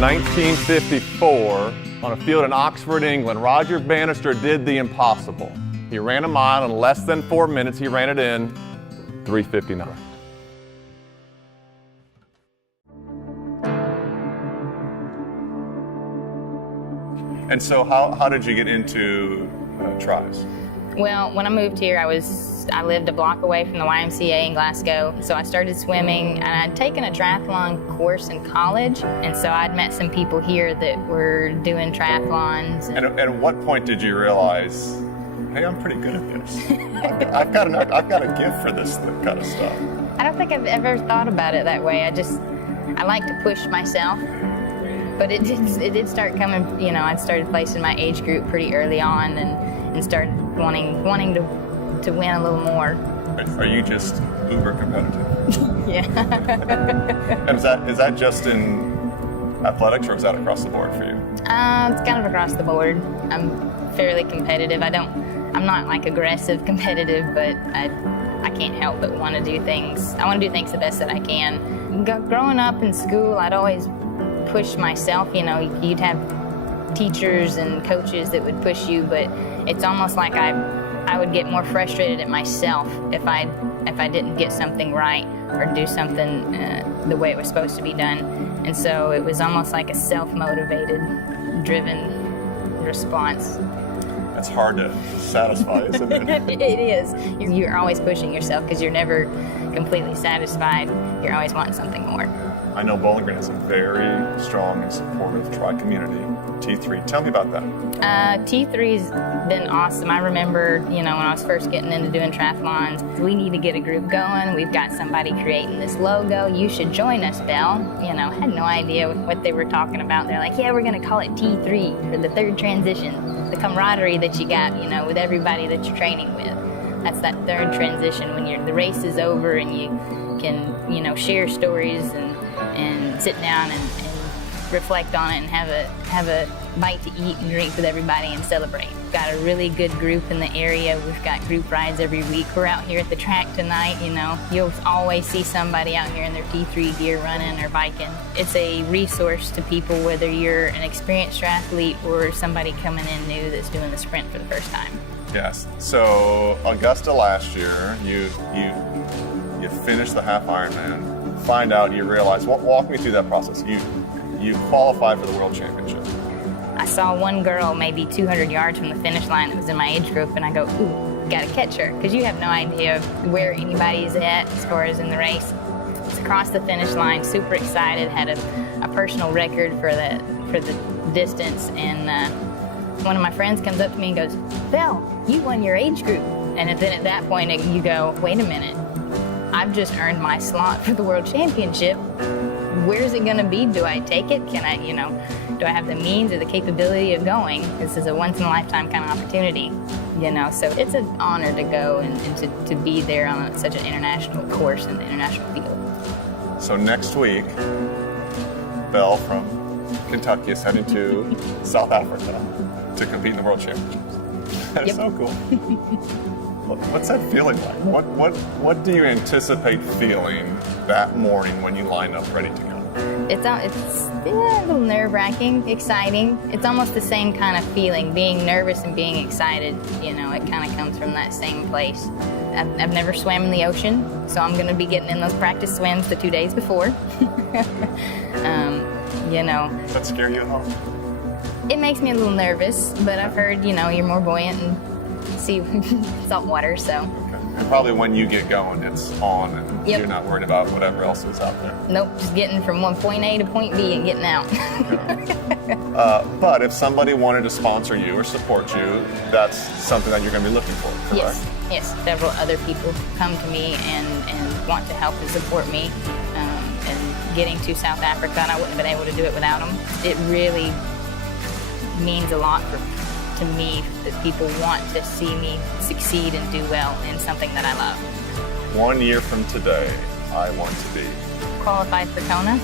1954, on a field in Oxford, England, Roger Bannister did the impossible. He ran a mile in less than 4 minutes. He ran it in 3:59. And so how did you get into tries? Well, when I moved here, I lived a block away from the YMCA in Glasgow, so I started swimming, and I'd taken a triathlon course in college, and so I'd met some people here that were doing triathlons. And at what point did you realize, hey, I'm pretty good at this? I've got a gift for this kind of stuff. I don't think I've ever thought about it that way. I like to push myself, but it did start coming. You know, I started placing my age group pretty early on, and started wanting to win a little more. Are you just uber competitive? Yeah. And is that just in athletics, or is that across the board for you? It's kind of across the board. I'm fairly competitive. I'm not like aggressive competitive, but I can't help but want to do things. I want to do things the best that I can. Growing up in school, I'd always push myself. You know, you'd have teachers and coaches that would push you, but it's almost like I would get more frustrated at myself if I didn't get something right or do something the way it was supposed to be done. And so it was almost like a self-motivated, driven response. That's hard to satisfy, isn't it? It is. You're always pushing yourself because you're never completely satisfied. You're always wanting something more. I know Bowling Green has a very strong and supportive tri community. T3, tell me about that. T3's been awesome. I remember, you know, when I was first getting into doing triathlons, we need to get a group going. We've got somebody creating this logo. You should join us, Belle. You know, had no idea what they were talking about. They're like, yeah, we're going to call it T3 for the third transition. The camaraderie that you got, you know, with everybody that you're training with. That's that third transition when the race is over and you can, you know, share stories and sit down and reflect on it and have a bite to eat and drink with everybody and celebrate. We've got a really good group in the area. We've got group rides every week. We're out here at the track tonight, you know. You'll always see somebody out here in their T3 gear running or biking. It's a resource to people, whether you're an experienced triathlete or somebody coming in new that's doing the sprint for the first time. Yes. So Augusta last year, you finished the half Ironman. Find out, you realize, walk me through that process. You qualified for the World Championship. I saw one girl maybe 200 yards from the finish line that was in my age group, and I go, ooh, gotta catch her, because you have no idea where anybody's at as far as in the race. It's across the finish line, super excited, had a personal record for the distance, and one of my friends comes up to me and goes, Belle, you won your age group. And then at that point you go, wait a minute, I've just earned my slot for the World Championship. Where's it gonna be? Do I take it? Can I, you know, do I have the means or the capability of going? This is a once-in-a-lifetime kind of opportunity, you know, so it's an honor to go and to be there on such an international course in the international field. So next week, Belle from Kentucky is heading to South Africa to compete in the World Championships. That's Yep. so cool. What's that feeling like? What do you anticipate feeling that morning when you line up ready to go? It's a little nerve-wracking, exciting. It's almost the same kind of feeling, being nervous and being excited. You know, it kind of comes from that same place. I've never swam in the ocean, so I'm going to be getting in those practice swims the 2 days before. You know. Does that scare you at all? It makes me a little nervous, but I've heard, you know, you're more buoyant and see salt water, so. Okay. And probably when you get going, it's on, and Yep. you're not worried about whatever else is out there. Nope, just getting from point A to point B and getting out. But if somebody wanted to sponsor you or support you, that's something that you're going to be looking for, correct? Yes. Several other people come to me and want to help and support me in getting to South Africa, and I wouldn't have been able to do it without them. It really means a lot to me that people want to see me succeed and do well in something that I love. 1 year from today, I want to be Qualified for Kona.